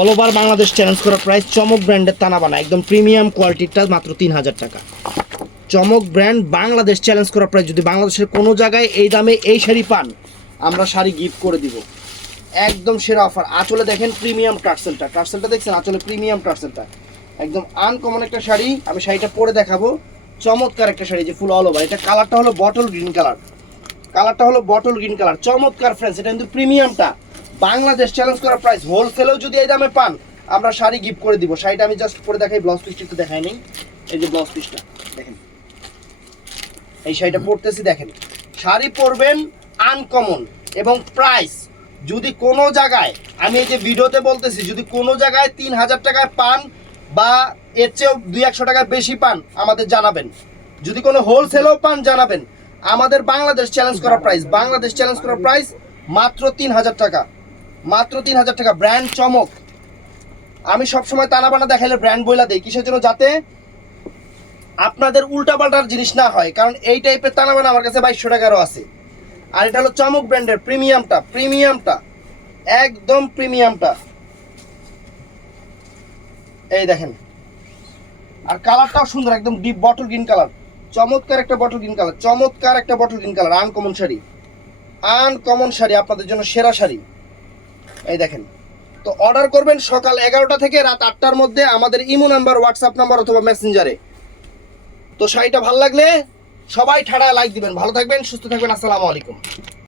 All over Bangladesh challenge করা price. চমক ব্র্যান্ডের তানাবানা একদম প্রিমিয়াম কোয়ালিটিটা মাত্র 3000 টাকা। চমক ব্র্যান্ড বাংলাদেশ চ্যালেঞ্জ করা প্রাইস। যদি বাংলাদেশের কোনো জায়গায় এই দামে এই শাড়ি পান, আমরা শাড়ি গিফট করে দিব, একদম সেরা অফার। আঁচলে দেখেন প্রিমিয়াম টার্সেলটা, টার্সেলটা দেখছেন আঁচলে প্রিমিয়াম টার্সেলটা, একদম আনকমন একটা শাড়ি। আমি শাড়িটা পরে দেখাবো, চমৎকার একটা শাড়ি যে ফুল অল ওভার। এটা কালারটা হলো বটল গ্রিন কালার, কালারটা হলো বটল গ্রিন কালার, চমৎকার ফ্রেন্ডস। এটা কিন্তু প্রিমিয়ামটা বাংলাদেশ চ্যালেঞ্জ করা প্রাইস। হোলসেলেও যদি এই দামে পান, আমরা শাড়ি গিফট করে দিব। শাড়িটা আমি জাস্ট পরে দেখাই, ব্লাউজ পিসটা একটু দেখাই নেই। এই যে ব্লাউজ পিসটা দেখেন, এই শাড়িটা পরতেছি দেখেন। শাড়ি পরবেন আনকমন এবং প্রাইস যদি কোনো জায়গায়, আমি এই যে ভিডিওতে বলতেছি, যদি কোনো জায়গায় 3000 টাকায় পান বা এর চেয়েও 200-100 টাকা বেশি পান, আমাদের জানাবেন। যদি কোনো হোলসেলও পান জানাবেন। আমাদের বাংলাদেশ চ্যালেঞ্জ করা প্রাইস, বাংলাদেশ চ্যালেঞ্জ করা প্রাইস মাত্র 3000 টাকা, মাত্র 3000 টাকা। ব্র্যান্ড চমক। আমি সবসময় তানাবানা দেখাইলে ব্র্যান্ড বইলা দেই, কিসের জন্য? যাতে আপনাদের উল্টাপাল্টার জিনিস না হয়, কারণ এই টাইপের তানাবানা আমার কাছে 2200 টাকারও আছে। আর এটা হলো চমক ব্র্যান্ডের প্রিমিয়ামটা, প্রিমিয়ামটা একদম প্রিমিয়ামটা, এই দেখেন। আর কালারটাও সুন্দর, একদম ডিপ বটল গ্রিন কালার, চমৎকার একটা বটল গ্রিন কালার, চমৎকার একটা bottle green colour. Uncommon sari, uncommon sari, আপনাদের জন্য সেরা শাড়ি। এই দেখেন। তো অর্ডার করবেন সকাল 11টা থেকে রাত 8টার মধ্যে আমাদের ইমো নাম্বার, হোয়াটসঅ্যাপ নাম্বার অথবা মেসেঞ্জারে। তো শাড়িটা ভালো লাগলে সবাই ঠাড়া লাইক দিবেন। ভালো থাকবেন, সুস্থ থাকবেন, আসসালামু আলাইকুম।